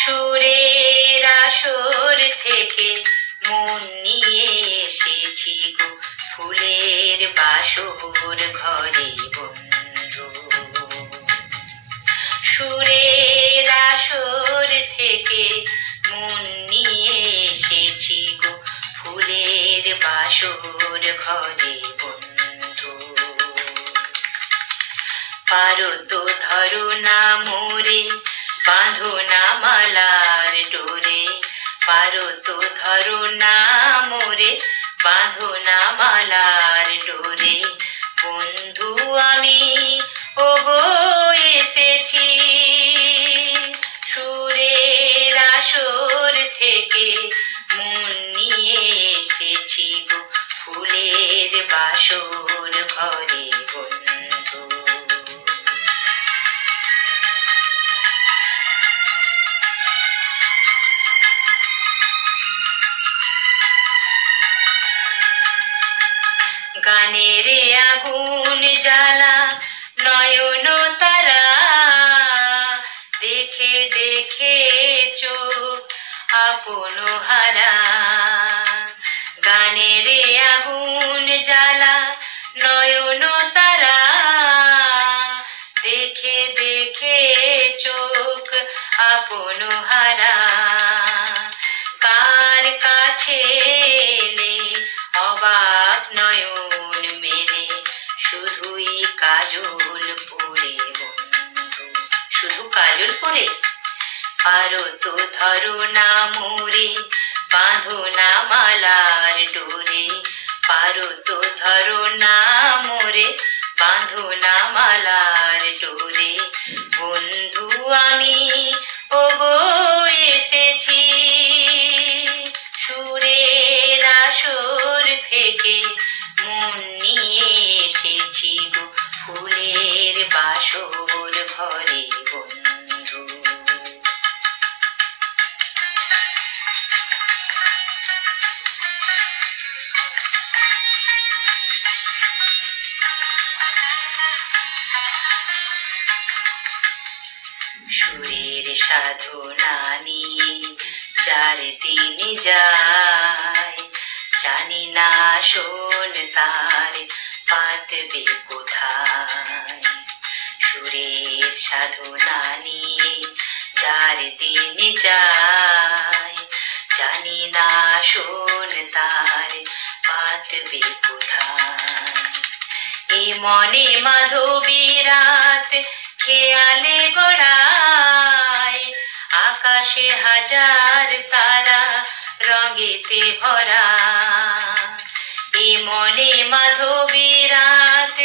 সুরের আসর থেকে মন নিয়ে এসেছি গো ফুলের বাসর ঘরে বন্ধু। সুরের আসর থেকে মন নিয়ে এসেছি গো ফুলের বাসর ঘরে বন্ধু। পারো তো ধরো না মোরে, বাঁধো না মালার ডোরে। পারো তো ধরো না মোরে, বাঁধো না মালার ডোরে। বন্ধু আমি ওগো এসেছি সুরের আসর থেকে মন নিয়ে এসেছি গো ফুলের বাসর ঘরে বন্ধু। গানের আগুন জ্বালা নয়ন তারা, দেখে দেখে চোখ আপন হারা। গানের আগুন জ্বালা নয়ন তারা, দেখে দেখে চোখ আপন হারা। কার কাছে এলে অবাক নয়ন মেলে, শুধুই কাজল পরে বন্ধু, শুধু কাজল পরে। পারো তো ধরো না মোরে, বাঁধো না মালার ডোরে। পারো তো ধরো না মোরে, বাঁধো না মালার ডোরে। বন্ধু আমি ওগো এসেছি সুরের আসর থেকে মন নিয়ে এসেছি গো ফুলের বাসর ঘরে বন্ধু। সুরের সাধনা নিয়ে যার দিন যায়, জানি না শোন তার পাতবে কোথায়। সুরের সাধনা নিয়ে যার দিন যায়, জানি না শোন তার পাতবে কোথায়। এ মনে মাধবী রাত খেয়ালে গড়ায়, আকাশে হাজার তারা রঙেতে ভরা। এ মনে মাধবী রাত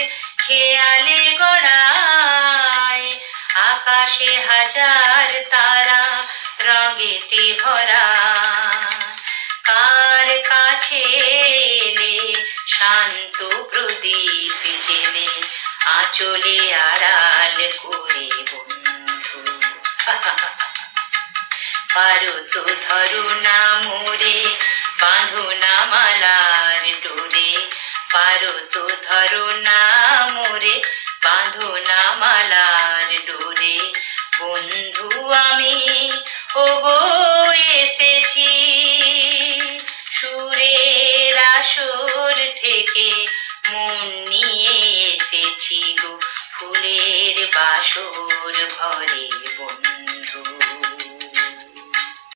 খেয়ালে গড়ায়, আকাশে হাজার তারা রঙেতে ভরা। কার কাছে এলে শান্ত প্রদীপ জেলে, আঁচলে আড়াল করে বন্ধু। পারো তো ধরো না মোরে, বাঁধো না মালার ডোরে। পারো তো ধরো না মোরে, বাঁধো না মালার ডোরে। বন্ধু আমি ওগো এসেছি সুরের আসর থেকে মন নিয়ে এসেছি গো ফুলের বাসর ঘরে।